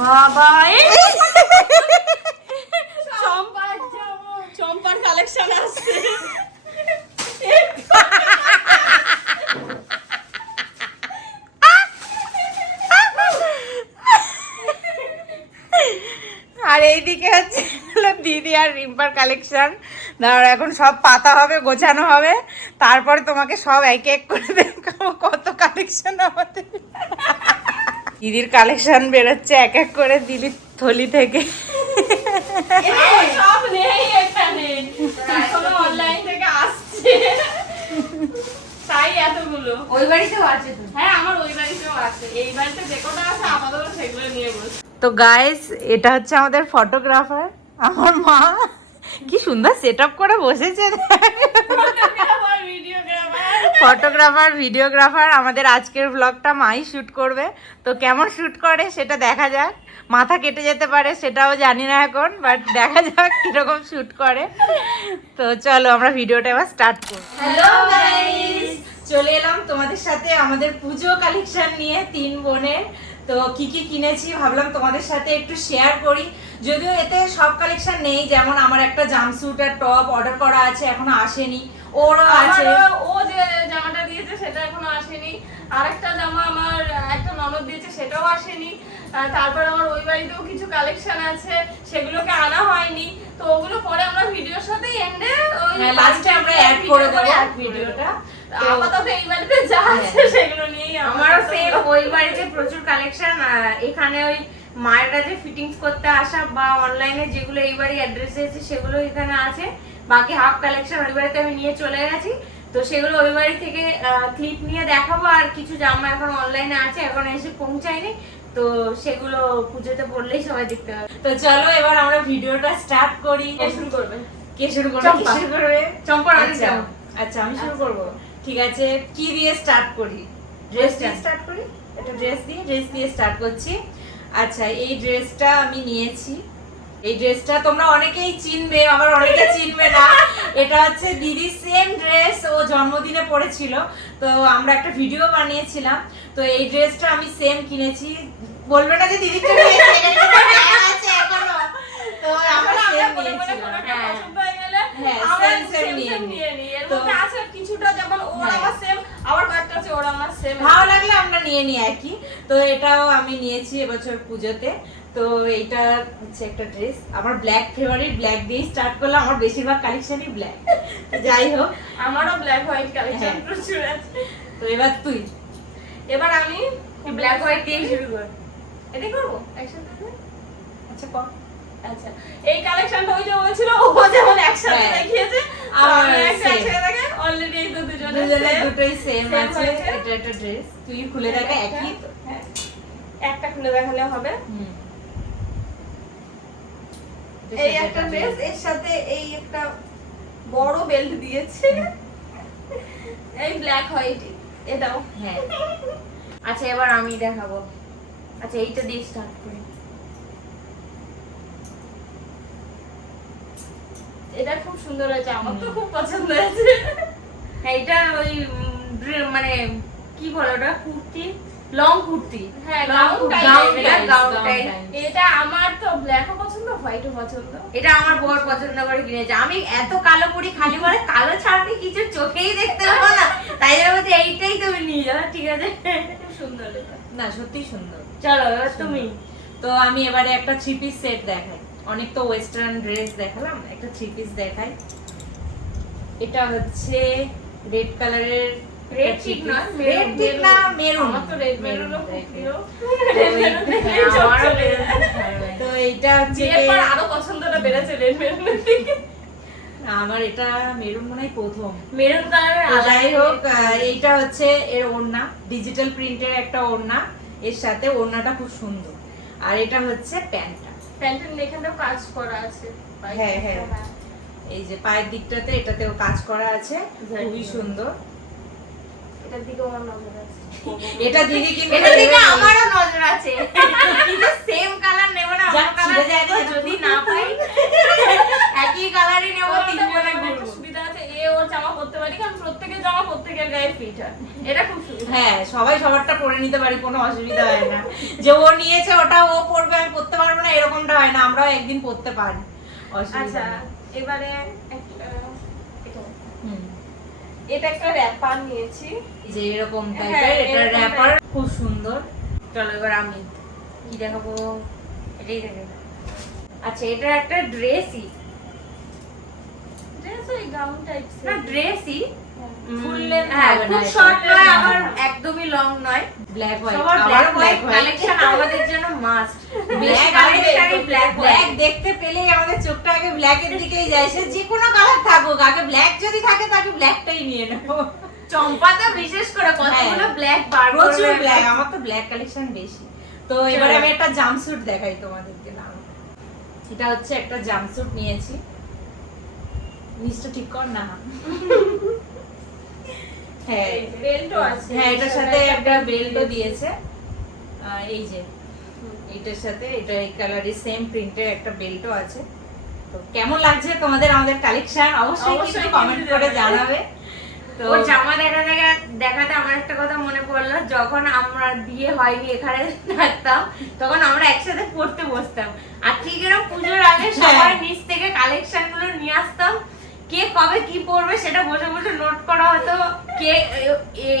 বাবা চম্পার কালেকশন আসছে। আর এইদিকে হচ্ছে দিদি আর রিম্পার কালেকশন। ধর এখন সব পাতা হবে, গোছানো হবে, তারপরে তোমাকে সব এক এক করে দেখাবো কত কালেকশন আমাদের। দিদির কালেকশন বেরোচ্ছে এক এক করে দিদির থলি থেকে। সব নেই এখানে, এখনো অনলাইন থেকে আসছে, তাই এতগুলো। ওই বাড়িতেও আছে তো? হ্যাঁ, আমার ওই বাড়িতেও আছে, এই বাড়িতে যে কটা আছে আপাতত সেগুলো নিয়ে বসে। তো গাইস, এটা হচ্ছে আমাদের ফটোগ্রাফার, আমার মা। কি সুন্দর সেটআপ করে বসেছে। Photographer, videographer. আমাদের আজকের ব্লগটা মাই শুট করবে, তো কেমন শুট করে সেটা দেখা যাক। মাথা কেটে যেতে পারে, সেটাও জানি না এখন, বাট দেখা যাক কিরকম শুট করে। তো চলো আমরা ভিডিওটা এবার স্টার্ট করি। হ্যালো গাইস, চলে এলাম তোমাদের সাথে আমাদের পুজো কালেকশন নিয়ে, 3 বোনের। তো কি কি কিনেছি ভাবলাম তোমাদের সাথে একটু শেয়ার করি। যদিও এতে সব কালেকশন নেই, যেমন আমার একটা জাম্পস্যুট আর টপ অর্ডার করা আছে, এখনো আসেনি। ওরও আছে, ও যে জামাটা দিয়েছে সেটা এখনো আসেনি। আরেকটা জামা আমার একটা ননদ দিয়েছে, সেটাও আসেনি। তারপর আমার ওই বাড়িতেও কিছু কালেকশন আছে, সেগুলোকে আনা হয়নি। তো ওগুলো পরে আমরা ভিডিওর সাথে এন্ডে ওই লাস্টে আমরা অ্যাড করে দেব ভিডিওটা। আপাতত এই বাড়িতে যা আছে সেগুলো নিয়েই আমারও সেম, ওই বাড়িতে প্রচুর কালেকশন। এখানে ওই মায়ের কাছে ফিটিংস করতে আসা বা অনলাইনে যেগুলো এই বাড়ি অ্যাড্রেস আছে সেগুলো এখানে আছে। বাকি হাফ কালেকশন ওই বাড়িতে আমি নিয়ে চলে গেছি, তো সেগুলো ওই বাড়ি থেকে ক্লিপ নিয়ে দেখাবো। আর কিছু জামা এখন অনলাইনে আছে, এখন এসে পৌঁছায়নি, তো সেগুলো পুজোতে পড়লেই সবাই দেখতে পাবে। তো চলো এবার আমরা ভিডিওটা স্টার্ট করি। কে শুরু করবে? কে শুরু করবে? চম্পা। কি শুরু করবে? চম্পা। আচ্ছা। আচ্ছা, আমি শুরু করব। ঠিক আছে, কি দিয়ে স্টার্ট করি? ড্রেস দিয়ে স্টার্ট করি। এটা ড্রেস দিয়ে স্টার্ট করছি। আচ্ছা, এই ড্রেসটা আমি নিয়েছি। এই ড্রেসটা তোমরা অনেকেই চিনবে, আবার অনেকে চিনবে না। এটা হচ্ছে দিদির সেম ড্রেস, ও জন্মদিনে পরেছিল, তো আমরা একটা ভিডিও বানিয়েছিলাম। তো এই ড্রেসটা আমি সেম কিনেছি। বলবে না যে দিদিরটা নিয়েছি, এটা কিন্তু হ্যাঁ আছে এখনো। তো আমরা সেম নিয়েছিলাম। হ্যাঁ পছন্দ হয়ে গেলে হ্যাঁ, আমরা সেম নিয়ে নিই। এর তো মধ্যে আছে কিছুটা যেমন ওর আমার সেম, আবার কয়েকটা আছে ওর আমার সেম। ভালো লাগলে আমরা নিয়ে নিই আর কি। তো এটাও আমি নিয়েছি এবছর পুজোতে। তো এইটা হচ্ছে একটা ড্রেস, আমার ব্ল্যাক ফেভারিট, ব্ল্যাক দিয়ে স্টার্ট করলাম। আমার বেশিরভাগ কালেকশনই ব্ল্যাক। যাই হোক, আমারও ব্ল্যাক হোয়াইট কালেকশন হ্যাঁ। প্রচুর আছে। তো এবার তুই এবার আমি ব্ল্যাক হোয়াইট দিয়ে শুরু কর। এটাই করবো একসাথে। আচ্ছা কর। আচ্ছা, এই কালেকশনটা ওই যে বলেছিল ও যেমন একসাথে হ্যাঁ। দেখিয়েছে, আমার আমি একটা same। একসাথে দেখে অলরেডি এই তো দুজনে দুটোই সেম Same আছে। হয়েছে। এটা একটা ড্রেস, তুই খুলে দেখা একই তো। হ্যাঁ, একটা খুলে দেখালে হবে। হুম। এই একটা ড্রেস, এর সাথে এই একটা বড় বেল্ট দিয়েছে, এই ব্ল্যাক হোয়াইট এটাও। হ্যাঁ। আচ্ছা, এবার আমি দেখাবো। আচ্ছা, এইটা দিয়ে স্টার্ট করি। এটা খুব সুন্দর হয়েছে, আমার তো খুব পছন্দ হয়েছে। হ্যাঁ, এটা ওই মানে কি বলে ওটা, কুর্তি, লং কুর্তি। হ্যাঁ, গাউন গাউন টাইপ। এটা আমার তো ব্ল্যাকও পছন্দ, হোয়াইটও পছন্দ। এটা আমার বর পছন্দ করে কিনেছে। আমি এত কালো পরি, খালি বলে কালো ছাড়া কিছু চোখেই দেখতে পাবো না, তাই জন্য বলছি এইটাই তুমি নিয়ে যাও। ঠিক আছে, খুব সুন্দর এটা। না সত্যি সুন্দর। চলো এবার তুমি। তো আমি এবারে একটা 3 পিস সেট দেখাই। অনেক তো ওয়েস্টার্ন ড্রেস দেখালাম, একটা 3 পিস দেখাই। এটা হচ্ছে রেড কালারের, রেড ঠিক না, রেড ঠিক না, মেরুন। আমার তো রেড মেরুনও খুব প্রিয়। তো এইটা হচ্ছে বিয়ের পর আরো পছন্দটা বেড়েছে রেড মেরুনের দিকে। আমার এটা মেরুন মনে হয় প্রথম। মেরুন কালারের যাই হোক, এইটা হচ্ছে এর ওড়না, ডিজিটাল প্রিন্টের একটা ওড়না, এর সাথে ওড়নাটা খুব সুন্দর। আর এটা হচ্ছে প্যান্টটা, প্যান্টের এখানেও কাজ করা আছে। হ্যাঁ হ্যাঁ, এই যে পায়ের দিকটাতে এটাতেও কাজ করা আছে, খুবই সুন্দর। এটার দিকে আমার নজর আছে। এটা দিদি কিন্তু এটার দিকে আমারও নজর আছে, কিন্তু সেম কালার নেব না, যা অন্য কালার ছিঁড়ে যায় না, যদি না পাই একই কালারই নেব, তিনজনে একটা ঘুরবো। সুবিধা আছে, এ ওর জামা পরতে পারি, কারণ প্রত্যেকের জামা প্রত্যেকের গায়ে ফিট হয়, এটা খুব সুবিধা। হ্যাঁ, সবাই সবারটা পরে নিতে পারি, কোনো অসুবিধা হয় না। যে ও নিয়েছে ওটা ও পরবে, আমি আমরাও একদিন পরতে পারি, অসুবিধা আচ্ছা নেই। এবারে এটা একটা র্যাপার নিয়েছি, এই যে এরকম হ্যাঁ, টাইপের, এটা এরকম র‍্যাপার খুব সুন্দর। চলো এবার আমি কি দেখাবো, এটাই দেখে। আচ্ছা এটা একটা ড্রেসই, ড্রেস ওই গাউন টাইপ না ড্রেসই, ফুল লেন্থ হ্যাঁ হবে না খুব এটা। শর্ট নয় আবার একদমই লং নয়, ব্ল্যাক হোয়াইট, সবার আবার black black white white collection আমাদের জন্য মাস্ট। Black কালেকশনই ব্ল্যাক ব্ল্যাক দেখতে পেলেই আমাদের চোখটা আগে ব্ল্যাকের দিকেই যায়, সে যে কোনো কালার থাকুক, আগে ব্ল্যাক যদি থাকে তাকে ব্ল্যাকটাই নিয়ে নেবো। চম্পা তো বিশেষ করে কতগুলো ব্ল্যাক বার প্রচুর করবে। ব্ল্যাক, আমার তো ব্ল্যাক কালেকশন বেশি। তো এবারে আমি একটা জাম্পস্যুট দেখাই তোমাদেরকে, নাও। এটা হচ্ছে একটা জাম্পস্যুট নিয়েছি, নিচটা ঠিক কর না। হ্যাঁ বেল্টও আছে, হ্যাঁ, এটার সাথে একটা বেল্টও দিয়েছে। এই যে এটার সাথে এটা এই কালারের সেম প্রিন্টের একটা বেল্টও আছে। তো কেমন লাগছে তোমাদের আমাদের কালেকশন অবশ্যই কিন্তু অবশ্যই কমেন্ট কিন্তু করে জানাবে। জানাবে। তো ওর জামা দেখাতে আমার একটা কথা মনে পড়লো, যখন আমরা বিয়ে হয়নি এখানে থাকতাম তখন আমরা একসাথে পড়তে বসতাম, আর ঠিক এরকম পুজোর আগে সবার নিচ থেকে কালেকশন গুলো নিয়ে আসতাম, কে কবে কি পড়বে সেটা বসে বসে নোট করা হতো, কে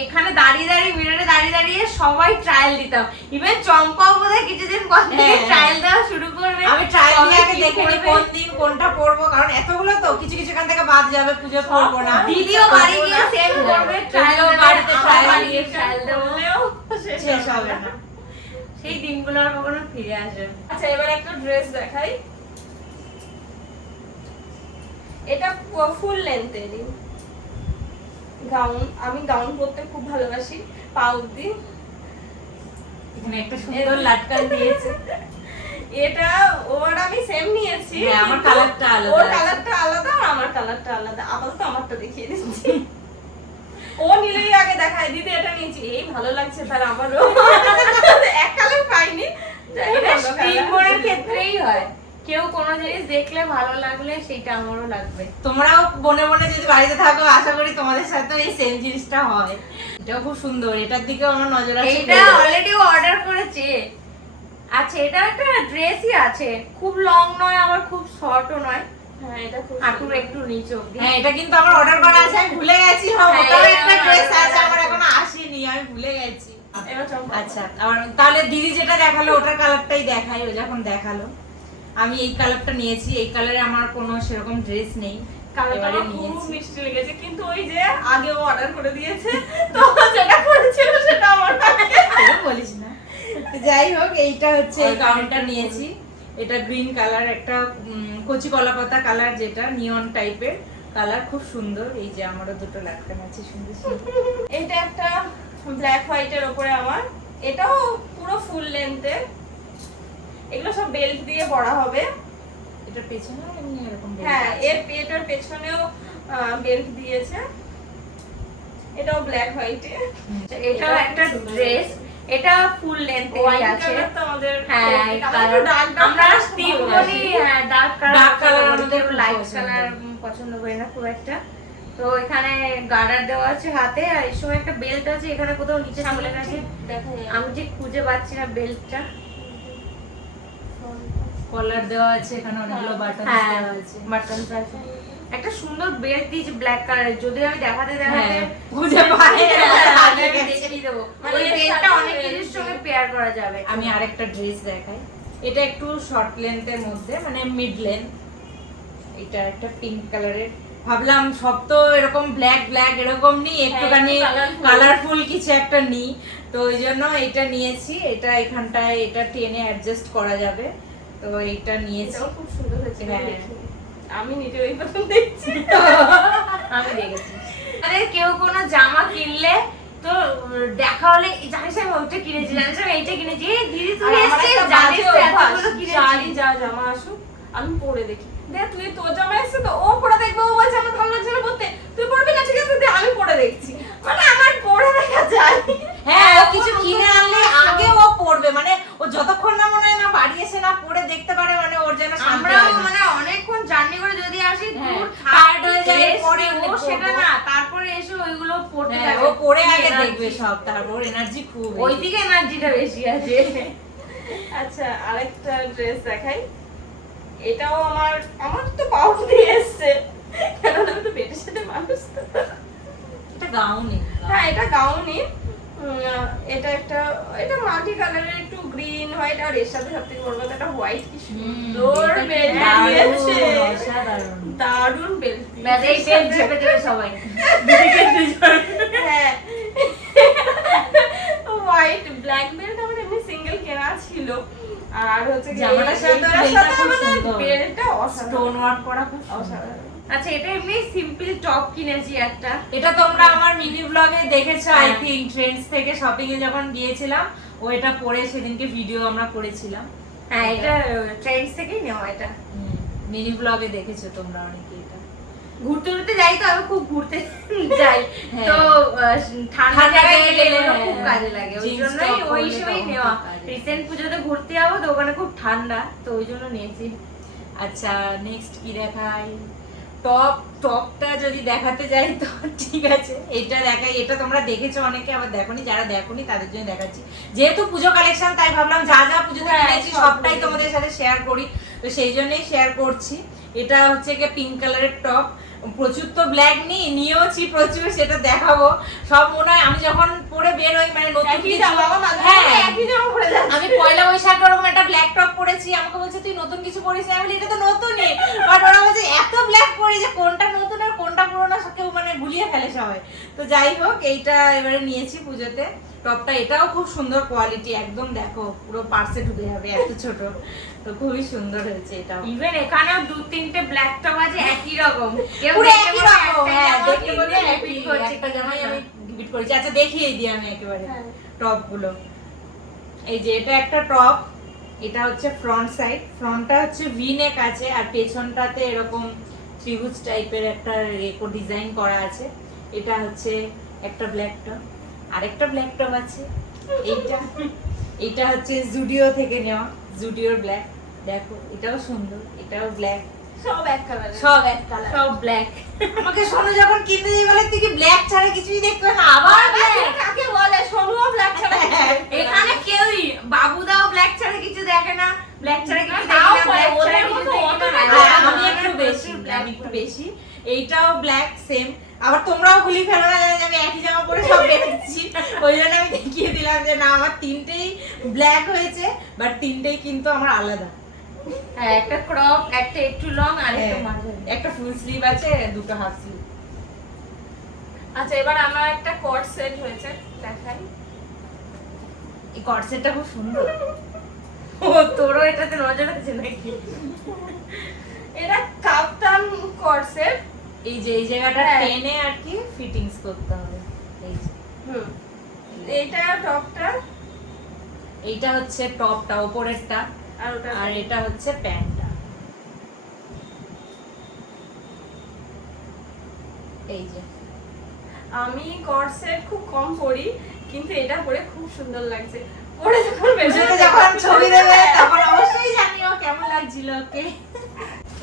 এখানে দাঁড়িয়ে দাঁড়িয়ে মিররে দাঁড়িয়ে দাঁড়িয়ে সবাই ট্রায়াল দিতাম। ইভেন চম্পাও বোধহয় কিছুদিন পর থেকে হ্যাঁ, ট্রায়াল দেওয়া শুরু করবে, আমি ট্রায়াল কবে দিয়ে আগে কি দেখে নিই পড়বে। কোন দিন কোনটা পড়বো, কারণ এতগুলো তো কিছু কিছু এখান থেকে বাদ যাবে, পুজো পড়বো না। দিদিও বাড়ি গিয়ে সেম করবে, ট্রায়াল বাড়িতে trial দিয়ে ট্রায়াল দেবো, বললেও শেষ হবে না। সেই দিনগুলো আর কখনো ফিরে আসবে না। আচ্ছা এবার একটা ড্রেস দেখাই, এটা ফুল লেন্থেরই গাউন, আমি গাউন পরতে খুব ভালোবাসি, পা অবধি। এখানে একটা সুন্দর লাটকান দিয়েছে। এটা ওর আমি সেম নিয়েছি, হ্যাঁ, আমার কিন্তু কালারটা আলাদা ওর আছে। কালারটা আলাদা আর আমার কালারটা আলাদা। আপাতত আমারটা দেখিয়ে দিচ্ছি। ও নিলেই আগে দেখায়, দিদি এটা নিয়েছি, এই ভালো লাগছে, তার আমারও এক কালার পাইনি, যাই হোক এটা অন্য স্ট্রিট colour। বোর্ডের ক্ষেত্রেই হয়, কেউ কোনো জিনিস দেখলে ভালো লাগলে সেটা আমারও লাগবে। তোমরাও বনে বনে যদি বাড়িতে থাকো, আশা করি তোমাদের সাথে এই সেম জিনিসটা হয়। এটাও খুব সুন্দর, এটার দিকেও আমার নজর আছে। এইটা অলরেডি অর্ডার করেছে। আচ্ছা এটা একটা ড্রেসই আছে, খুব লং নয় আবার খুব শর্টও নয়, হ্যাঁ এটা খুব হাঁটুর সুন্দর। একটু নিচে অবধি। হ্যাঁ, এটা কিন্তু আমার অর্ডার করা আছে, আমি ভুলে গেছি। হ্যাঁ, ওটাও এটা একটা আমার ড্রেস order আছে, করা আমার আছে। এখনো আসেনি, আমি ভুলে গেছি। এবার চম্পা। আচ্ছা, আর তাহলে দিদি যেটা দেখালো ওটার কালারটাই দেখাই। ও যখন দেখালো, আমি এই কালারটা নিয়েছি। এই কালারে আমার কোনো সেরকম ড্রেস নেই, কালারটা এবারে আমার খুব নিয়েছি। মিষ্টি লেগেছে, কিন্তু ওই যে আগেও অর্ডার করে দিয়েছে, তো যেটা পড়েছিল সেটা আমার লাগে। এরকম বলিস না। যাই হোক, এইটা হচ্ছে এই গাউনটা নিয়েছি। এটা গ্রিন কালার, একটা কচি কলা পাতা কালার, যেটা নিয়ন টাইপের কালার, খুব সুন্দর। এই যে আমারও দুটো লাটকান আছে সুন্দর সুন্দর। এটা একটা ব্ল্যাক হোয়াইটের উপরে আমার, এটাও পুরো ফুল লেন্থের, এগুলো সব বেল্ট দিয়ে পরা হবে। এটা পেছনে এমনি এরকম বেল্ট হ্যাঁ আছে। এটার পেছনেও বেল্ট দিয়েছে, এটাও ব্ল্যাক হোয়াইটে। এটাও একটা ড্রেস, এটা ফুল লেন্থেরই হোয়াইট আছে। কালার তো আমাদের হ্যাঁ, favorite, এই আমার একটু colour। dark dark আমরা colour স্টিম খুব বলি, ভালোবাসি। ডার্ক Dark কালার colour আমাদের আমাদের খুব লাইট পছন্দ। কালার পছন্দ করি না খুব একটা। তো এখানে গার্ডার দেওয়া আছে হাতে, আর এই সময় একটা বেল্ট আছে, এখানে কোথাও নিচে চলে গেছে, দেখা যায়। আমি যে খুঁজে পাচ্ছি না বেল্টটা। কলার দেওয়া আছে, এখানে অনেকগুলো বাটন হ্যাঁ, দেওয়া আছে। বাটনস আছে। একটা সুন্দর বেল্ট দিয়েছে ব্ল্যাক কালারের, যদি আমি দেখাতে দেখাতে হ্যাঁ, খুঁজে পাই না, আগে আগে গেছে। দেখিয়ে দেবো। মানে ওই এর বেল্টটা সাথে অনেক কিছুর সঙ্গে পেয়ার করা যাবে। আমি আরেকটা ড্রেস দেখাই। এটা একটু শর্ট লেন্থের মধ্যে, মানে মিড লেন্থ। এটা একটা পিঙ্ক কালারের, ভাবলাম সব তো এরকম ব্ল্যাক ব্ল্যাক এরকম নিই, একটুখানি colourful। কালারফুল কিছু একটা নিই, তো ওই জন্য এটা নিয়েছি। এটা এখানটায় এটা টেনে অ্যাডজাস্ট করা যাবে, তো এটা নিয়েছি। এটাও খুব সুন্দর হয়েছে, হ্যাঁ। দেখি। আমি নিজে ওই প্রথম দেখছি। আমি দেখেছি। আমাদের কেউ কোনো জামা কিনলে তো দেখা হলে জানিস আমি ওইটা কিনেছি, জানিস আমি এইটা কিনেছি, এই দিদি আর তুই আমার এসেছিস একটা জানিস বাজে তো অভ্যাস, এতগুলো কিনেছি। শাড়ি যা জামা আসুক আমি পরে দেখি, দে তুই তোর জামা এসছে তো ও পরে দেখবে, ও বলছে আমার ভালো লাগছে না পরতে, তুই পরবি না, ঠিক আছে দে আমি পরে দেখছি, মানে আমার পরে দেখা যায়। হ্যাঁ, ও কিছু কিনে আনলে আগে ও পড়বে, মানে ও যতক্ষণ না মনে হয় না বাড়ি এসে না পড়ে দেখতে পারে, মানে ওর যেন শান্তি আমরাও হয় না। মানে অনেকক্ষণ জার্নি করে যদি আসি হ্যাঁ, দূর tired হয়ে যায়, dress পরে নেবো, পরবো। সেটা না, তারপরে এসে ওইগুলো পড়তে হ্যাঁ, থাকে। ও পড়ে আগে energy। দেখবে সব, তারপর এনার্জি খুব। ওইদিকে এনার্জিটা বেশি আছে। আচ্ছা আরেকটা ড্রেস দেখাই, এটাও আমার তো পাউচ দিয়ে এসছে, কারণ আমি তো পেটের সাথে মানুষ তো। এটা গাউনই। হ্যাঁ এটা গাউনই। এটা মাল্টি কালারের, একটু গ্রিন হোয়াইট, আর এর সাথে সবথেকে বড় কথা একটা হোয়াইট। কি সুন্দর বেল্ট দিয়েছে, দারুণ বেল্ট। এই বেল চেপে দেবে সবাই। হ্যাঁ হোয়াইট ব্ল্যাক বেল্ট আমার এমনি সিঙ্গেল কেনা ছিল, আর হচ্ছে কি জামাটার সাথে এইটার বেল্টটা খুব মানে সুন্দর। বেল্টটা স্টোন ওয়ার্ক করা খুব অসাধারণ। আচ্ছা এটা এমনি সিম্পল টপ কিনেছি একটা। এটা তোমরা আমার মিনি ব্লগে দেখেছো আই থিংক, ট্রেন্ডস থেকে শপিং এ যখন গিয়েছিলাম ও এটা পরে সেদিনকে ভিডিও আমরা করেছিলাম। হ্যাঁ এটা ট্রেন্ডস থেকেই নেওয়া এটা। মিনি ব্লগে দেখেছো তোমরা অনেকে এটা। ঘুরতে ঘুরতে যাই তো, আমি খুব ঘুরতে যাই হ্যাঁ। তো ঠান্ডা জায়গায় গেলে এগুলো খুব হ্যাঁ, কাজে লাগে, ওই jeans জন্যই top ওই পরলে সময়ই তখন নেওয়া। খুব কাজে লাগে। রিসেন্ট পুজোতে ঘুরতে যাবো তো ওখানে খুব ঠান্ডা, তো ওই জন্য নিয়েছি। আচ্ছা নেক্সট কি দেখাই? টপটা যদি দেখাতে যাই তো ঠিক আছে, এটা দেখাই। এটা তোমরা দেখেছো অনেকে, আবার দেখোনি, যারা দেখোনি তাদের জন্য দেখাচ্ছি। যেহেতু পুজো কালেকশন তাই ভাবলাম যা যা পুজোতে হ্যাঁ, কিনেছি সব সবটাই বলবো। তোমাদের সাথে শেয়ার করি, তো সেই জন্যই শেয়ার করছি। এটা হচ্ছে কি পিঙ্ক কালারের টপ, প্রচুর তো ব্ল্যাক নিয়েওছি প্রচুর, সেটা দেখাবো। সব মনে হয় আমি যখন পরে বের হই মানে নতুন একই কিছু, জামা, আমার মাঝে হ্যাঁ মাঝে একই জামা পরে যাচ্ছে। আমি পয়লা বৈশাখ ওরকম একটা ব্ল্যাক টপ পরেছি, আমাকে বলছে তুই নতুন কিছু পরিস না, আমি বলি এটা তো নতুনই, বাট ওরা বলছে এত ব্ল্যাক পরি যে কোনটা নতুন আর কোনটা পুরোনো কেউ মানে গুলিয়ে ফেলে সবাই। তো যাই হোক এইটা এবারে নিয়েছি পুজোতে টপটা, এটাও খুব সুন্দর কোয়ালিটি, একদম দেখো পুরো পার্সে ঢুকে যাবে, এত ছোট, তো খুবই সুন্দর হয়েছে এটাও। ইভেন এখানেও 2-3টে ব্ল্যাক টপ আছে একই রকম, কেউ পুরো দেখে একই মনে হয় রকম, একটাই হ্যাঁ জামা দেখে কিনবে, বলে একই, repeat করছে একটা জামাই কিনা। আমি রিপিট করেছি। আচ্ছা দেখিয়ে দিই আমি একেবারে হ্যাঁ। টপ গুলো। এই যে এটা একটা টপ, এটা হচ্ছে ফ্রন্ট সাইড, ফ্রন্টটা হচ্ছে ভি নেক আছে, আর পেছনটাতে এরকম ত্রিভুজ টাইপের একটা রেকো ডিজাইন করা আছে। এটা হচ্ছে একটা ব্ল্যাক টপ, আরেকটা ব্ল্যাক টপ আছে এইটা হচ্ছে জুডিও থেকে নেওয়া, জুডিওর ব্ল্যাক, দেখো এটাও সুন্দর, এটাও ব্ল্যাক, সব এক কালার, সব এক কালার, সব ব্ল্যাক। আমাকে সোনু যখন কিনতে যাই বলে তুই কি ব্ল্যাক ছাড়া কিছুই দেখবে না, আবার ব্ল্যাক। কাকে বলে সোনুও ব্ল্যাক ছাড়া কিছু দেখবে না। এখানে কেউই বাবুদাও ব্ল্যাক ছাড়া কিছু দেখে না, ব্ল্যাক ছাড়া কিছু দেখে তাও না, ব্ল্যাক ওদের ছাড়া কিছু মতো দেখে অত না। না। আমি একটু বেশি, আমি একটু বেশি। এইটাও ব্ল্যাক সেম, আবার তোমরাও গুলি ফেলো না যে আমি একই জামা পরে সব বেরোচ্ছি, ওই জন্য আমি দেখিয়ে দিলাম যে না আমার তিনটেই ব্ল্যাক হয়েছে, বাট তিনটেই কিন্তু আমার আলাদা। হ্যাঁ একটা ক্রপ, একটা একটু লং, আর একটা মাঝারি। একটা ফুল স্লিভ আছে, দুটো হাফ স্লিভ। আচ্ছা এবার আমার একটা কট সেট হয়েছে দেখাই। এই কর্সেটটা খুব সুন্দর। ও তোরও এটাতে নজর আছে নাকি? এটা কাপ্তান কট সেট। এই যে এই জায়গাটা হ্যাঁ। টেনে আর কি ফিটিংস করতে হবে। এই যে এইটা টপটা, এইটা হচ্ছে টপটা উপরেরটা, আর ওটা আর এটা হচ্ছে প্যান্টটা। এই যে আমি কট সেট খুব কম পরি, কিন্তু এটা পরে খুব সুন্দর লাগছে। পরে যখন পুজোতে যখন ছবি দেবে তখন অবশ্যই জানিও কেমন লাগছিল ওকে।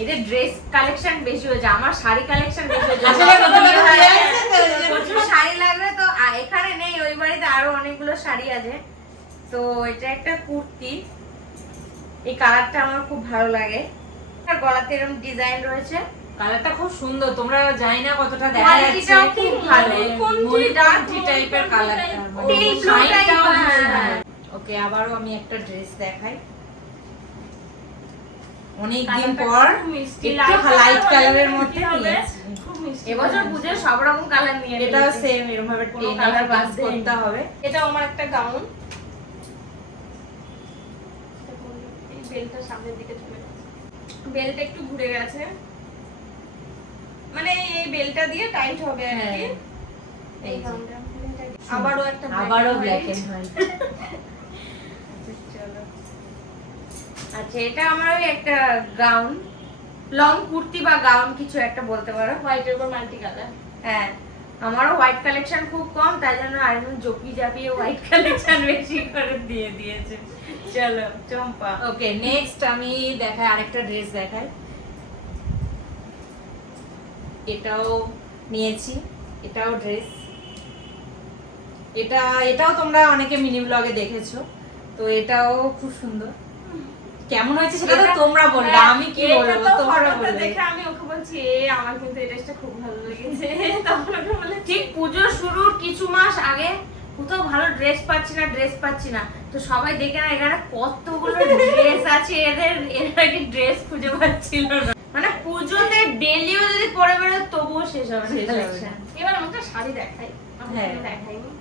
এটা ড্রেস কালেকশন বেশি হয়েছে, আমার শাড়ি কালেকশন বেশি হয়েছে। আসলে নতুন নতুন হ্যাঁ, বিয়ে হয়েছে তো ওই জন্য। প্রচুর শাড়ি লাগবে তো, এখানে নেই, ওই বাড়িতে আরো অনেকগুলো শাড়ি আছে। তো এটা একটা কুর্তি, এই কালারটা আমার খুব ভালো লাগে, আর গলাতে এরকম ডিজাইন রয়েছে। কালারটা খুব সুন্দর, তোমরা জানি না কতটা দেখা কোয়ালিটিটাও যাচ্ছে, খুব ভালো। মল্টি টাইপের কালারটা, Teal blue type, হ্যাঁ। ওকে আবারও আমি একটা ড্রেস দেখাই। অনেকদিন কালারটা পর খুব মিষ্টি, একটু লাইট কালারের মধ্যে হবে, নিয়েছি। খুব মিষ্টি। এবছর পুজোয় সব রকম কালার নিয়ে এটাও নিয়েছে। সেম এরকম ভাবে কোনো টেনে colour বাদ fix দেয়নি। করতে হবে। এটাও আমার একটা গাউন। এই বেল্টটা সামনের দিকে চলে গেছে, বেল্ট একটু ঘুরে গেছে, মানে এই বেল্টটা দিয়ে টাইট হবে আর কি। হ্যাঁ। এই গাউনটা আবারও একটা আবারও ব্ল্যাক এন্ড হোয়াইট। চলো আচ্ছা এটা আমার ওই একটা গাউন, লং কুর্তি বা গাউন কিছু একটা বলতে পারো। হোয়াইটের উপর মাল্টি কালার। হ্যাঁ আমারও হোয়াইট কালেকশন খুব কম, তাই জন্য আরেকজন জপি জাপিয়ে হোয়াইট কালেকশন বেশি করে দিয়ে দিয়েছে। চলো চম্পা। ওকে নেক্সট আমি দেখাই আরেকটা ড্রেস দেখাই। এটাও নিয়েছি, এটাও ড্রেস, এটাও তোমরা অনেকে মিনি ব্লগে দেখেছো, তো এটাও খুব সুন্দর। কেমন হয়েছে সেটা তো তোমরা বলবে, আমি কি বলবো, তোমরা বলবে। দেখে আমি ওকে বলছি আমার কিন্তু এই ড্রেসটা খুব ভালো লেগেছে। তখন ওকে বলে ঠিক পুজো শুরুর কিছু মাস আগে কোথাও ভালো ড্রেস পাচ্ছি না, তো সবাই দেখে না এখানে কতগুলো ড্রেস আছে, এরা কি ড্রেস খুঁজে পাচ্ছিল না, মানে পুজোতে ডেলিও যদি পরে বেরো তবুও শেষ হবে না collection। এবার আমাকে শাড়ি দেখাই। হ্যাঁ। দেখাইনি।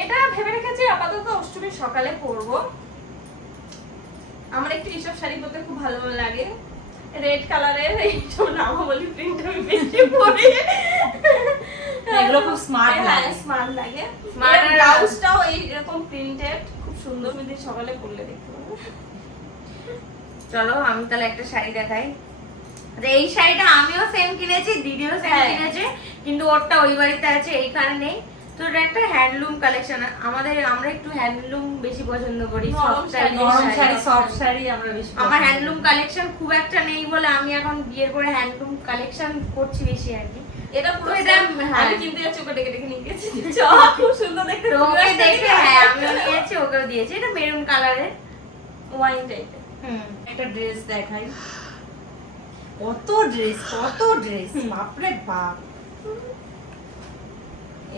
এটা ভেবে রেখেছি আপাতত অষ্টমীর সকালে পরবো। আমার একটু এইসব শাড়ি পরতে খুব ভালো লাগে, রেড কালারের এইসব নামাবলি প্রিন্ট আমি বেশি পরি। এগুলো খুব স্মার্ট লাগে। স্মার্ট লাগে। Smart আর আর- ব্লাউজটাও এইরকম প্রিন্টেড, খুব সুন্দর। তুমি সকালে পরলে দেখতে পাবে। চলো আমি তাহলে একটা শাড়ি দেখাই। আচ্ছা, এই শাড়িটা আমিও সেম কিনেছি, দিদিও সেম হ্যাঁ। কিনেছে, কিন্তু ওরটা ওই বাড়িতে আছে, এইখানে নেই। তো এটা একটা হ্যান্ডলুম কালেকশন। আমরা একটু হ্যান্ডলুম বেশি পছন্দ করি, নরম সফট শাড়ি, নরম শাড়ি, সফট শাড়ি আমরা বেশি আমার পছন্দ হ্যান্ডলুম করি। কালেকশন খুব একটা নেই বলে আমি এখন বিয়ের পরে হ্যান্ডলুম কালেকশন করছি বেশি আর কি। এটা পুরো তো এটা, হ্যাঁ। আমি কিন্তু যাচ্ছি ওকে ডেকে নিয়ে গেছি। খুব সুন্দর দেখতে। তো ওকে দেখে হ্যাঁ আমিও নিয়েছি, ওকেও দিয়েছি। এটা মেরুন কালারের। ওয়াইন টাইপের। একটা ড্রেস দেখাই। কত ড্রেস বাপরে বাপ।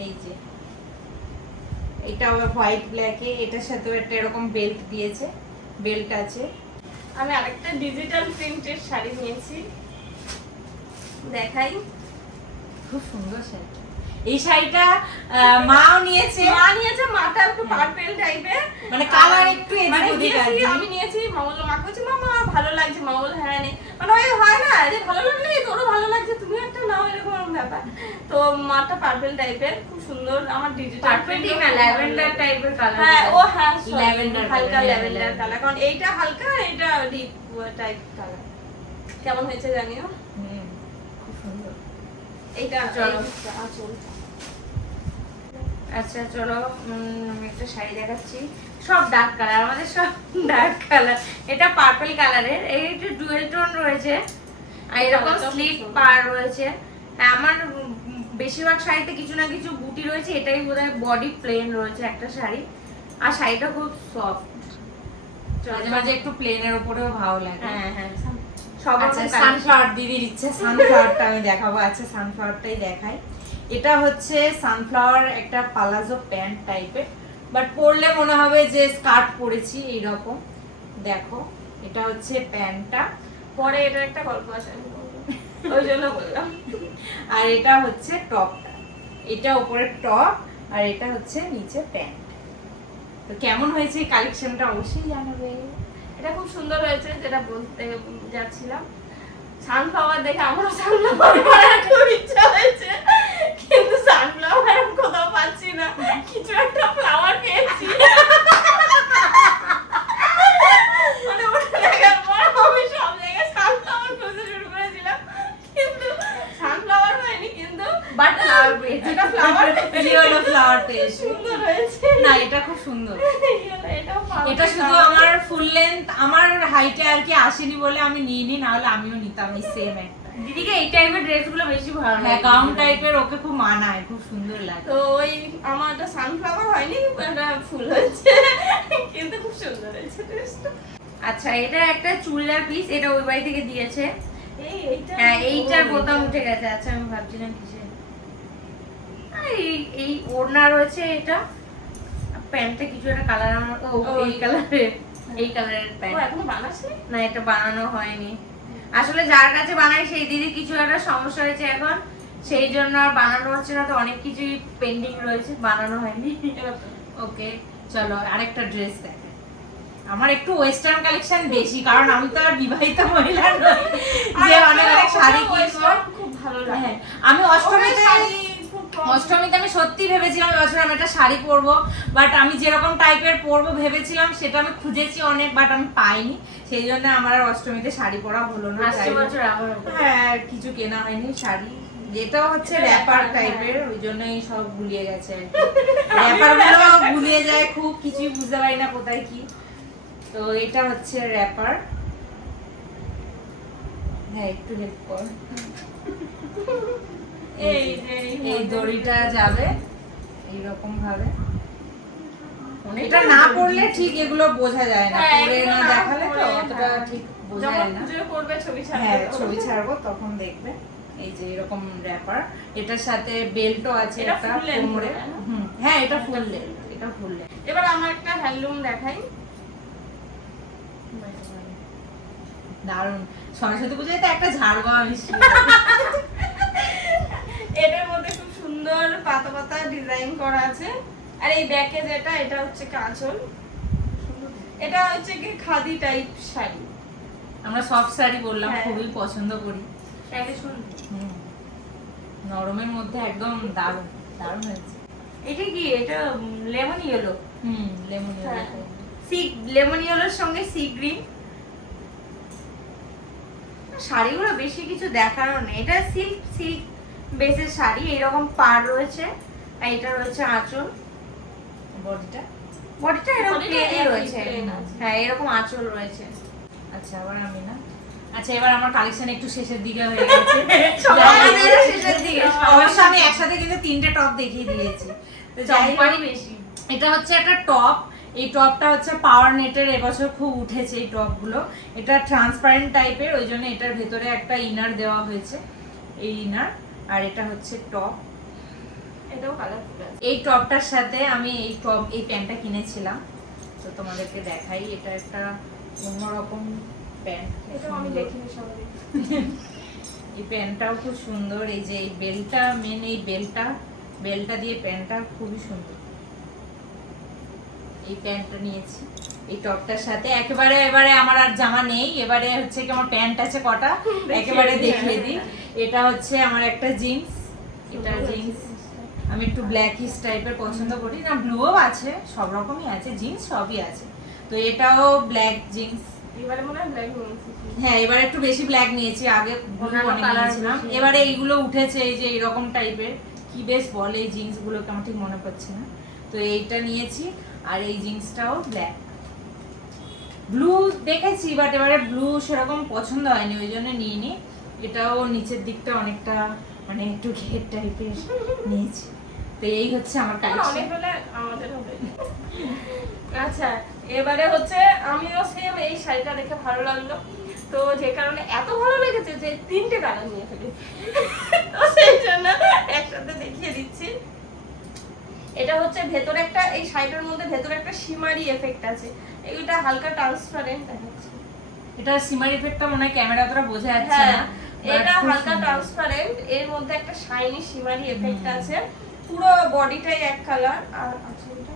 এই যে এটা আবার হোয়াইট ব্ল্যাকে, এটার সাথে একটা এরকম বেল্ট দিয়েছে, বেল্ট আছে। আমি আরেকটা ডিজিটাল প্রিন্টের শাড়ি নিয়েছি, দেখাই। খুব সুন্দর শাড়ি। এই শাড়িটা মাও নিয়েছে, মা নিয়েছে, মাটা একটু পার্পল টাইপের, মানে কালার একটু এদিক মানে ওদিক আর নিয়েছি, কি। আমি নিয়েছি। মা বললো, মাকে বলছি মা ভালো লাগছে। মা বললো হ্যাঁ নে, মানে ওই হয় না যে ভালো লাগলে তোরও ভালো লাগছে, তুমি একটা নাও, এরকম ব্যাপার। তো মাটা পার্পল টাইপের, খুব সুন্দর। আমার ডিজিটাল পারফেক্ট না, ল্যাভেন্ডার টাইপের কালার। হ্যাঁ ও হ্যাঁ Lavender হালকা colour, ল্যাভেন্ডার lavender। কালার, কারণ এইটা হালকা আর এইটা ডিপ টাইপ কালার। কেমন হয়েছে জানিও। খুব সুন্দর। এইটা চলো। আঁচল। আচ্ছা চলো আমি একটা শাড়ি দেখাচ্ছি, সব ডার্ক কালার, আমাদের সব ডার্ক কালার। এটা পার্পল কালারের, এই একটু ডুয়েল টোন রয়েছে, আর এরকম কালারটাও স্লিট সুন্দর। পার রয়েছে। হ্যাঁ, আমার বেশিরভাগ শাড়িতে কিছু না কিছু বুটি রয়েছে, এটাই বোধহয় বডি প্লেন রয়েছে একটা শাড়ি, আর শাড়িটা খুব সফট। মাঝে মাঝে একটু প্লেনের উপরেও ভালো লাগে। হ্যাঁ হ্যাঁ সব আচ্ছা রকম সানফ্লাওয়ার দিদির ইচ্ছে, সানফ্লাওয়ারটা আমি দেখাবো। আচ্ছা সানফ্লাওয়ারটাই দেখাই। এটা হচ্ছে সানফ্লাওয়ার একটা পালাজো প্যান্ট টাইপের, বাট পরলে মনে হবে যে স্কার্ট পরেছি এইরকম। দেখো এটা হচ্ছে প্যান্টটা, পরে এটা একটা গল্প আছে, আমি বলবো। ওই জন্য বললাম। আর এটা হচ্ছে টপটা। এটা উপরে টপ আর এটা হচ্ছে নিচে প্যান্ট। তো কেমন হয়েছে এই কালেকশনটা অবশ্যই জানাবে। এটা খুব সুন্দর হয়েছে, যেটা বলতে যাচ্ছিলাম। সানফ্লাওয়ার দেখে আমারও সানফ্লাওয়ার করার খুব ইচ্ছা হয়েছে, কিন্তু সানফ্লাওয়ার আমি কোথাও পাচ্ছি না। কিছু একটা ফ্লাওয়ার পেয়েছি, মানে ওটা দেখার পর আমি সব জায়গায় সানফ্লাওয়ার খুঁজতে শুরু করেছিলাম, কিন্তু সানফ্লাওয়ার হয়নি, কিন্তু বাট ফ্লাওয়ার পেয়েছি। একটা ফ্লাওয়ার কি হলো ফ্লাওয়ার পেয়েছি? সুন্দর হয়েছে। না এটা খুব সুন্দর। এটাও পাবো। এটা শুধু আমার ফুল লেন্থ, আমার হাইটে আর কি আসেনি বলে আমি নিইনি, না হলে আমিও নিতাম এই সেম একটা। দিদিকে এই টাইপের ড্রেসগুলো বেশি ভালো হ্যাঁ লাগে। গাউন টাইপের, ওকে খুব মানায়, খুব সুন্দর লাগে। তো ওই আমার একটা সানফ্লাওয়ার হয়নি, একটা ফুল হয়েছে, কিন্তু খুব সুন্দর হয়েছে ড্রেসটা। আচ্ছা এটা একটা চুড়িদার পিস, এটা ওই বাড়ি থেকে দিয়েছে। এইটা হ্যাঁ এইটার বোতাম উঠে গেছে। আচ্ছা আমি ভাবছিলাম কিসে, এই ওড়না রয়েছে, এটা প্যান্টটা কিছু একটা কালার, আমার এই কালারের, এই কালারের ও প্যান্ট। এখনো বানাসনি? না এটা বানানো হয়নি, আসলে যার কাছে বানাই সেই দিদি কিছু একটা সমস্যা হয়েছে এখন, সেই জন্য আর বানানো হচ্ছে না, তো অনেক কিছুই পেন্ডিং রয়েছে, বানানো হয়নি। এবার তো। ওকে চলো আরেকটা ড্রেস দেখে। আমার একটু ওয়েস্টার্ন কালেকশন বেশি, কারণ আমি তো আর বিবাহিত মহিলা নই যে অনেক অনেক শাড়ি কিনবো। খুব ভালো লাগে। হ্যাঁ, আমি অষ্টমীতে অষ্টমীতে আমি সত্যি ভেবেছিলাম এবছর আমি একটা শাড়ি পরবো, বাট আমি যেরকম টাইপের পরবো ভেবেছিলাম সেটা আমি খুঁজেছি অনেক, বাট আমি পাইনি, সেই জন্য আমার আর অষ্টমীতে শাড়ি পরা হলো না। আসছে বছর আবার হবে। হ্যাঁ আর কিছু কেনা হয়নি শাড়ি, যেটা হচ্ছে র্যাপার টাইপের, ওই জন্যই সব গুলিয়ে গেছে আর কি। র্যাপার গুলো গুলিয়ে যায় খুব, কিছুই বুঝতে পারি না কোথায় কি। তো এটা হচ্ছে র্যাপার। হ্যাঁ একটু হেল্প কর। এই দড়িটা যাবে এইরকম ভাবে, এটা না পড়লে ঠিক এগুলো বোঝা যায় না, হ্যাঁ, পরে এগুলো না না দেখালে তো পড়লে, অতটা হ্যাঁ। ঠিক বোঝা যখন যায় না। পুজো করবে ছবি ছাড়বে হ্যাঁ তখন। ছবি ছাড়বো তখন দেখবে। এই যে এরকম র‍্যাপার, এটার সাথে বেল্টও আছে এটা একটা full length কোমরে। তাই না? হ্যাঁ এটা ফুল লেন্থ, এটা ফুল লেন্থ। এবার আমার একটা হ্যান্ডলুম দেখাই। দারুণ, সরস্বতী পুজোয় তো একটা ঝাড়বা মিষ্টি। এটার মধ্যে খুব সুন্দর পাতা পাতা ডিজাইন করা আছে। আর এই ব্যাকে যেটা, এটা হচ্ছে কাঁচল। এটা হচ্ছে কি খাদি টাইপ শাড়ি। আমরা সফট শাড়ি বললাম, হ্যাঁ। খুবই পছন্দ করি। শাড়ি সুন্দর। নরমের মধ্যে একদম দারুণ, দারুণ হয়েছে। এটা কি, এটা লেমন ইয়েলো, লেমন হ্যাঁ। সি লেমন ইয়েলোর সঙ্গে সি গ্রিন। শাড়িগুলো বেশি কিছু দেখারও নেই, এটা সিল্ক সিল্ক বেসের শাড়ি, এরকম পাড় রয়েছে আর এটা রয়েছে আঁচল। বডিটা বডিটা এরকম বডিটা প্লেনই এরকম রয়েছে, plain আছে। হ্যাঁ এরকম আঁচল রয়েছে। আচ্ছা আবার আমি না, আচ্ছা এবার আমার কালেকশন একটু শেষের দিকে হয়ে গেছে। আমাদের শেষের দিকে অবশ্য আমি একসাথে কিন্তু 3টে টপ দেখিয়ে দিয়েছি। তো যাই হোক, চম্পারই বেশি। এটা হচ্ছে একটা টপ। এই টপটা হচ্ছে পাওয়ার নেটের, এবছর খুব উঠেছে এই টপগুলো। এটা ট্রান্সপারেন্ট টাইপের, ওই জন্য এটার ভেতরে একটা ইনার দেওয়া হয়েছে, এই ইনার। আর এটা হচ্ছে টপ। এটাও কালারফুল আছে। এই টপটার সাথে আমি এই প্যান্টটা কিনেছিলাম, তো তোমাদেরকে দেখাই। এটা একটা অন্যরকম প্যান্ট, এটাও আমি দেখিনি সবাই। এই প্যান্টটাও খুব সুন্দর। এই যে এই বেলটা, মেন এই বেলটা দিয়ে প্যান্টটা খুবই সুন্দর। এই প্যান্টটা নিয়েছি এই টপটার সাথে একেবারে। এবারে আমার আর জামা নেই, এবারে হচ্ছে কি আমার প্যান্ট আছে কটা, একেবারে দেখিয়ে দিই। এটা হচ্ছে আমার একটা জিন্স, এটা জিন্স। আমি একটু ব্ল্যাকিশ টাইপের পছন্দ করি, না ব্লুও আছে, সব রকমই আছে, জিন্স সবই আছে। তো এটাও ব্ল্যাক জিন্স। এবারে মনে হয় ব্ল্যাক নিয়েছি। হ্যাঁ এবারে একটু বেশি ব্ল্যাক নিয়েছি, আগে ব্লু অন্যান্য অনেক colour নিয়েছিলাম। বেশি। এবারে এইগুলো উঠেছে, এই যে এরকম টাইপের, কি বেশ বলে এই জিন্সগুলোকে, আমার ঠিক মনে পড়ছে না। তো এইটা নিয়েছি, আর এই জিন্সটাও ব্ল্যাক। ব্লু দেখেছি, বাট এবারে ব্লু সেরকম পছন্দ হয়নি, ওই জন্য নিইনি। এটাও নিচের দিকটা অনেকটা মানে একটু ঘের টাইপের নিয়েছি। তো এই হচ্ছে আমার কালেকশন। অনেক হলে আমাদের হবে। আচ্ছা, এবারে হচ্ছে আমিও সেম এই শাড়িটা দেখে ভালো লাগলো, তো যে কারণে এত ভালো লেগেছে যে 3টে কালার নিয়ে ফেলি। তো সেই জন্য একসাথে দেখিয়ে দিচ্ছি। এটা হচ্ছে ভেতরে একটা, এই শাড়িটার মধ্যে ভেতরে একটা শিমারি এফেক্ট আছে। এইটা হালকা ট্রান্সপারেন্ট দেখাচ্ছে। এটা সিমার ইফেক্টটা মনে হয় ক্যামেরা দ্বারা বোঝা যাচ্ছে হ্যাঁ, না, এটা but খুব হালকা সুন্দর। ট্রান্সপারেন্ট, এর মধ্যে একটা শাইনি শিমারি এফেক্ট আছে। পুরো বডিটাই এক কালার। আর আঁচলটা,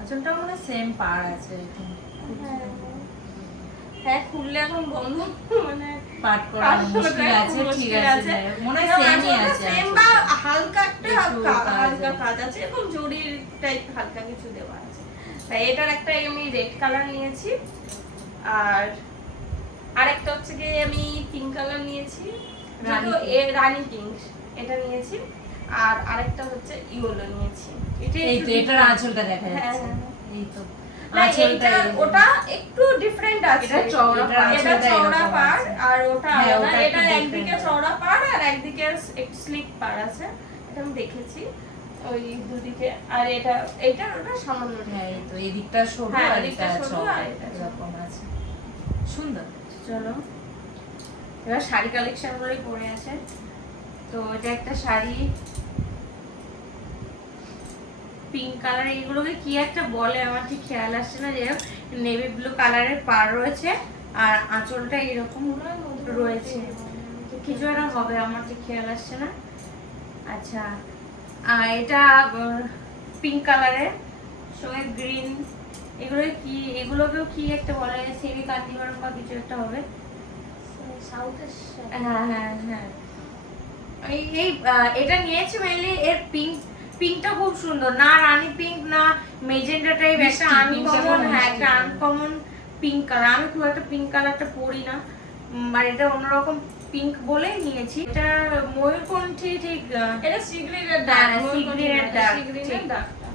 আঁচলটাও মনে সেম পার আছে এখানে। হ্যাঁ খুললে এখন বন্ধ, মানে পাট করা পাট মুশকিল করাটা আছে, খুব ঠিক মুশকিল আছে, মনে হয় সেমই আছে। সেম বা হালকা একটা একটু কাজ হালকা আছে। কাজ আছে এবং জরির টাইপ হালকা কিছু দেওয়া আছে। তাই এটার একটা আমি রেড কালার নিয়েছি, আর আরেকটা হচ্ছে কি আমি পিঙ্ক কালার নিয়েছি, রানী রানী পিঙ্ক এটা নিয়েছি। আর আরেকটা হচ্ছে ইয়েলো নিয়েছি। এই তো এটার আঁচলটা দেখা হ্যাঁ, যাচ্ছে, হ্যাঁ। এই তো না, আঁচলটা এইটা ওটা একটু ডিফারেন্ট আছে। এটা চওড়া এটা পাড়, আঁচলটা চওড়া এরকম পাড় আছে। আর ওটা হ্যাঁ, আলাদা। ওটা এটা একটু একদিকে different চওড়া পাড় আর একদিকে একটু স্লিক পাড় আছে। এটা আমি দেখেছি ওই দুদিকে। আর এটা ওটা সামান্য হ্যাঁ এই তো এই দিকটা সরু হ্যাঁ, আর এদিকটা এটা সরু চওড়া, আর এটা এরকম আছে, সুন্দর। চলো এবার শাড়ি কালেকশন গুলোই পরে আছে। তো এটা একটা শাড়ি পিঙ্ক কালার, এইগুলোকে কি একটা বলে আমার ঠিক খেয়াল আসছে না, যাই হোক নেভি ব্লু কালারের পাড় রয়েছে আর আঁচলটা এরকম রয়েছে, কিছু একটা হবে আমার ঠিক খেয়াল আসছে না। আচ্ছা, আর এটা পিঙ্ক কালারের সঙ্গে গ্রিন, এগুলোকেও কি একটা বলে, সেমি কান্দিবরম বা কিছু একটা হবে। সাউথের হ্যাঁ হ্যাঁ হ্যাঁ, এটা নিয়েছি মেইনলি এর পিঙ্কটা খুব সুন্দর, না রানী পিঙ্ক না মেজেন্টা টাইপ, একটা আনকমন, হ্যাঁ একটা আনকমন পিঙ্ক কালার। আমি খুব একটা পিঙ্ক কালারটা পরি না, আর এটা অন্যরকম পিঙ্ক বলেই নিয়েছি। এটা ময়ূরকণ্ঠী ঠিক, এটা সিগ্রিনের ডার্ক, হ্যাঁ, সিগ্রিনের dark, সিগ্রিনের ঠিক। ডার্কটা।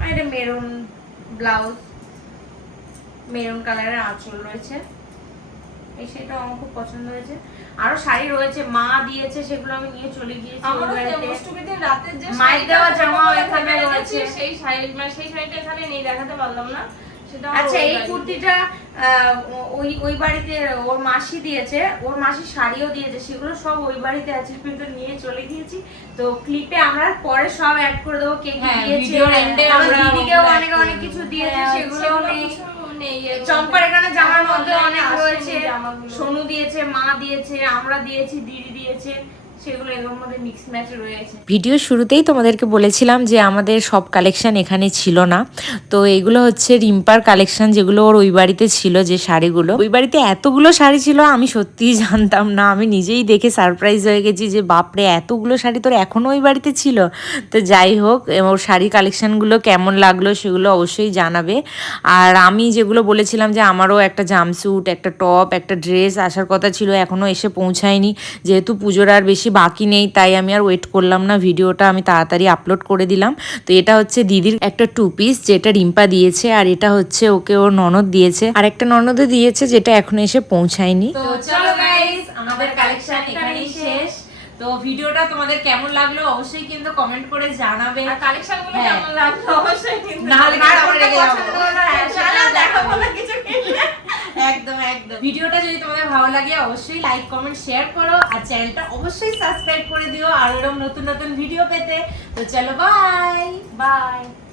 আর এটা মেরুন ব্লাউজ, মেরুন কালারের আঁচল রয়েছে। এই শাড়িটাও আমার খুব পছন্দ হয়েছে। আরো শাড়ি রয়েছে, মা দিয়েছে, সেগুলো আমি নিয়ে চলে গিয়েছি। আমারও মুষ্টুবিদিন রাতের যে মায়ের দেওয়া জামাও এখানে রয়েছে, রয়েছে। সেই শাড়ি মানে সেই শাড়িটা এখানে নেই, দেখাতে পারলাম না। সেটা আমার আচ্ছা, ওই এই বাড়িতে। কুর্তিটা ওই বাড়িতে ওর মাসি দিয়েছে, ওর মাসি শাড়িও দিয়েছে, সেগুলো সব ওই বাড়িতে আছে, আমি তো নিয়ে চলে গিয়েছি। তো ক্লিপে আমরা পরে সব অ্যাড করে দেবো কে কি হ্যাঁ, দিয়েছে। ভিডিওর এন্ডে আমার আমরা দিদিকেও ওগুলো add অনেক করে অনেক কিছু দিয়েছে, হ্যাঁ, সেগুলো সেগুলো নেই। কিছু নেই এর চম্পার মধ্যে। এখানে জামার আমার মধ্যে online অনেক আসেনি রয়েছে, জামাগুলো। সোনু দিয়েছে, মা দিয়েছে, আমরা দিয়েছি, দিদি দিয়েছে, সেগুলো এর মধ্যে মিক্স ম্যাচ রয়েছে। ভিডিওর শুরুতেই তোমাদেরকে বলেছিলাম যে আমাদের সব কালেকশন এখানে ছিল না, তো এগুলো হচ্ছে রিম্পার কালেকশন, যেগুলো ওর ওই বাড়িতে ছিল, যে শাড়িগুলো ওই বাড়িতে এতগুলো শাড়ি ছিল আমি সত্যিই জানতাম না। আমি নিজেই দেখে সারপ্রাইজ হয়ে গেছি যে বাপরে এতগুলো শাড়ি তোর এখনও ওই বাড়িতে ছিল। তো যাই হোক, ওর শাড়ি কালেকশনগুলো কেমন লাগলো সেগুলো অবশ্যই জানাবে। আর আমি যেগুলো বলেছিলাম যে আমারও একটা জাম্পস্যুট, একটা টপ, একটা ড্রেস আসার কথা ছিল, এখনও এসে পৌঁছায়নি। যেহেতু পুজোর আর বেশি বাকি নেই তাই আমি আর ওয়েট করলাম না, ভিডিওটা আমি তাড়াতাড়ি আপলোড করে দিলাম। তো এটা হচ্ছে দিদির একটা 2 পিস যেটা রিম্পা দিয়েছে, আর এটা হচ্ছে ওকে ওর ননদ দিয়েছে, আর একটা ননদও দিয়েছে যেটা এখনো এসে পৌঁছায়নি। তো চলো গাইস, আমাদের কালেকশন এখানেই শেষ। তো ভিডিওটা তোমাদের কেমন লাগলো অবশ্যই কিন্তু কমেন্ট করে জানাবে। আর কালেকশন গুলো হ্যাঁ। কেমন লাগলো অবশ্যই কিন্তু নাহলে জানাবে। কিন্তু আমরা রেগে যাবো। পছন্দ হলো, হ্যাঁ, সেটা দেখাবো না কিছু কিনলে। একদম একদম। ভিডিওটা যদি তোমাদের ভালো লাগে অবশ্যই লাইক কমেন্ট শেয়ার করো, আর চ্যানেলটা অবশ্যই সাবস্ক্রাইব করে দিও আর এরকম নতুন নতুন ভিডিও পেতে। তো চলো বাই বাই।